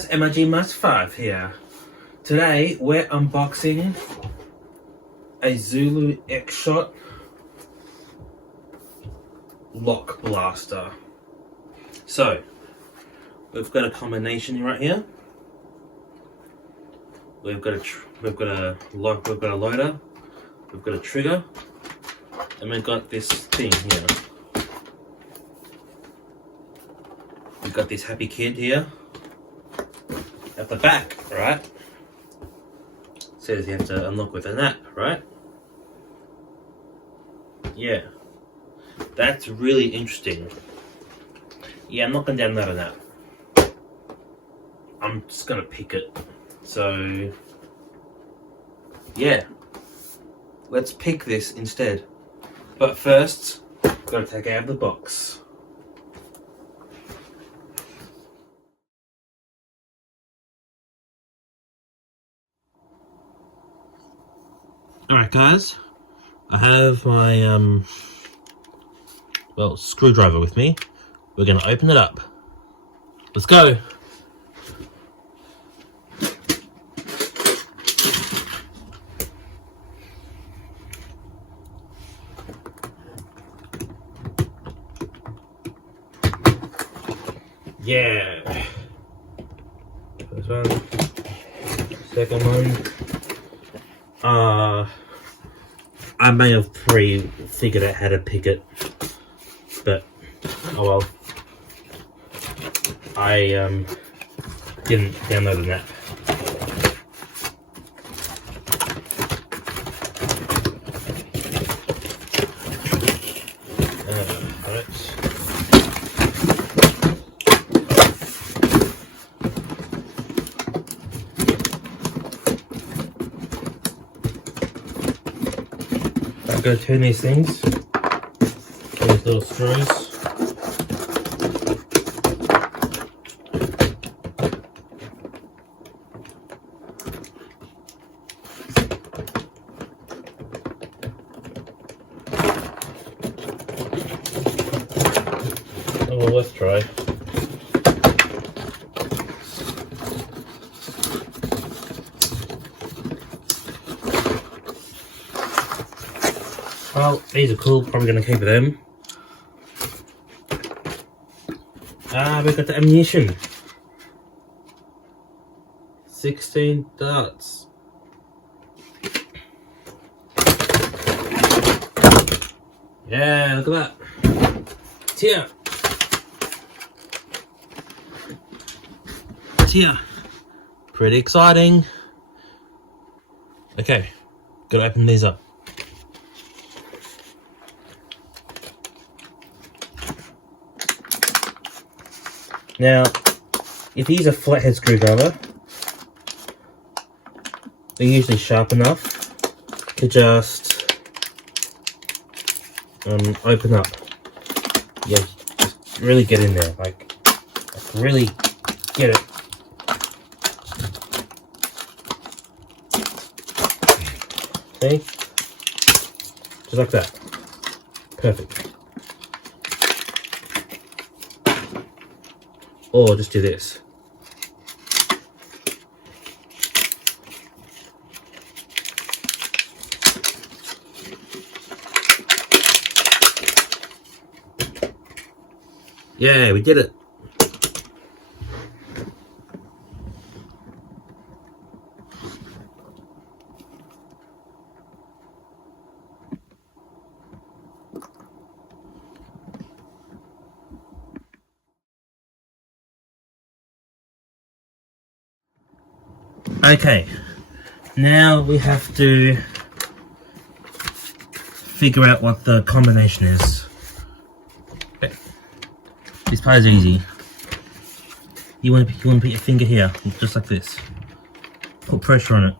guys, MLG Master 5 here. Today we're unboxing a ZURU XSHOT lock blaster. So we've got a combination right here. We've got a loader, we've got a trigger, and we've got this thing here. We've got this happy kid here at the back, right? Says you have to unlock with an app, right? Yeah, that's really interesting. Yeah, I'm not gonna download an app. I'm just gonna pick it. So yeah, let's pick this instead. But first, gotta take it out of the box. Alright guys, I have my screwdriver with me. We're gonna open it up. Let's go! Yeah! First one. Second one. I may have figured out how to pick it, but oh well. I didn't download an app. I'm going to turn these things, these little screws. Oh, well, let's try. Well, these are cool, probably going to keep them. We've got the ammunition. 16 darts. Yeah, look at that. Tear. Tear. Pretty exciting. Okay, gotta open these up. Now, if you use a flathead screwdriver, they're usually sharp enough to just open up. Yeah, just really get in there, like really get it. See? Just like that. Perfect. Or just do this. Yeah, we did it. Okay, now we have to figure out what the combination is. Okay. This part is easy. You want to put your finger here, just like this. Put pressure on it.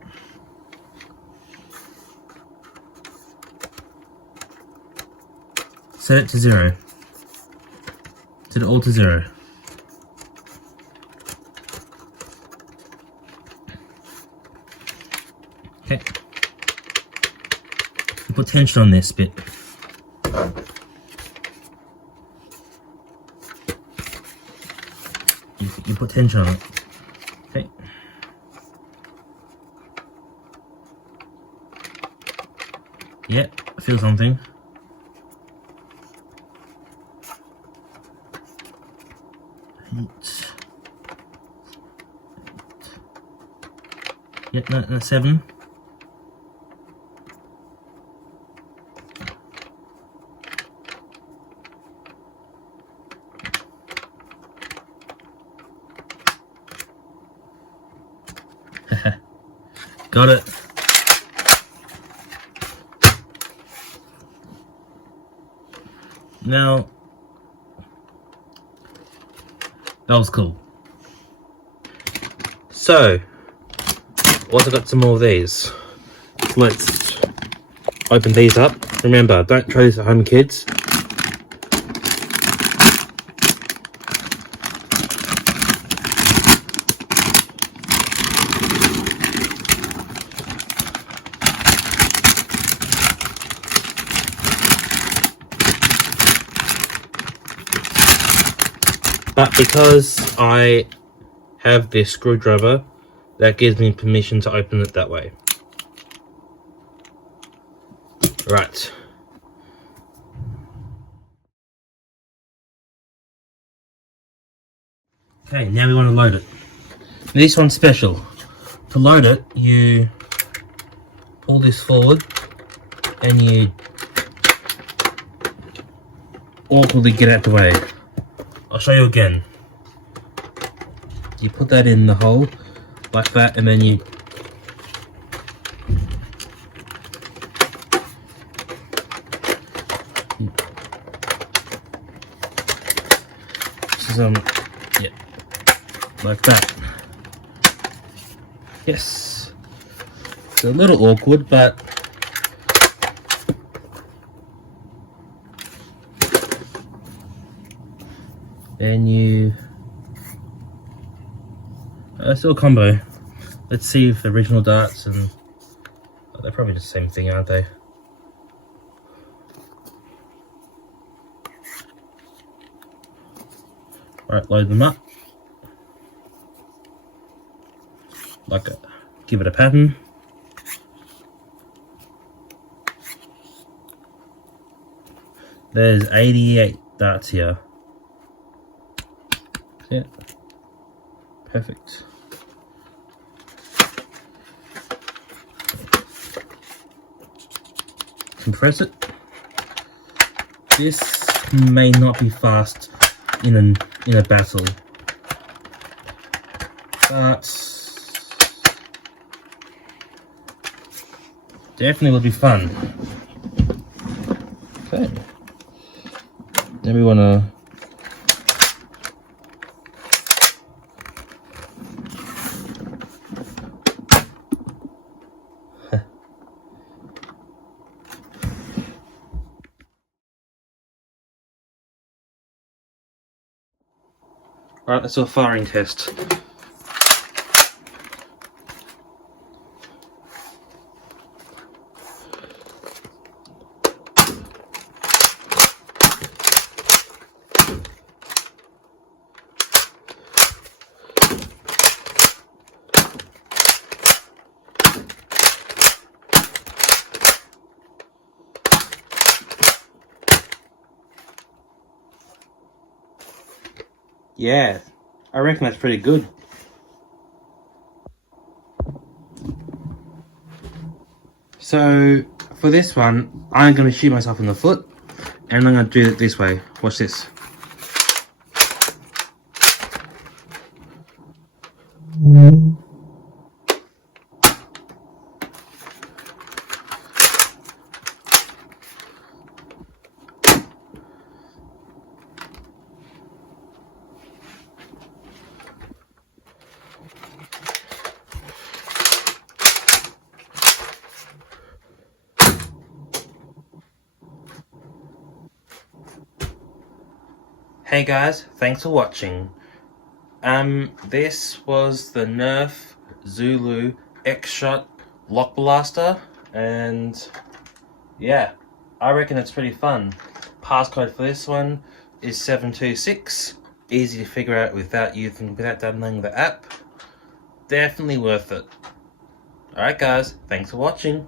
Set it to 0. Set it all to 0. Okay. You put tension on this bit. You put tension on it. Yeah, I feel something. Yep, that's 7. Got it. Now, that was cool. So, also got some more of these. Let's open these up. Remember, don't try this at home, kids. But because I have this screwdriver, that gives me permission to open it that way. Right. Okay, now we want to load it. This one's special. To load it, you pull this forward and you awkwardly get out the way. I'll show you again. You put that in the hole like that, and then you yeah, like that. Yes, it's a little awkward, but then you still a combo. Let's see if the original darts and they're probably the same thing, aren't they? Alright, load them up. Like a, give it a pattern. There's 88 darts here. Yeah, perfect. Compress it. This may not be fast in a battle, but definitely will be fun. Okay, then we want to Alright, let's do a firing test. Yeah, I reckon that's pretty good. So for this one, I'm going to shoot myself in the foot, and I'm going to do it this way. Watch this. Hey guys, thanks for watching. This was the Nerf ZURU XSHOT Lock Blaster, and yeah, I reckon it's pretty fun. Passcode for this one is 726. Easy to figure out without downloading the app. Definitely worth it. Alright guys, thanks for watching.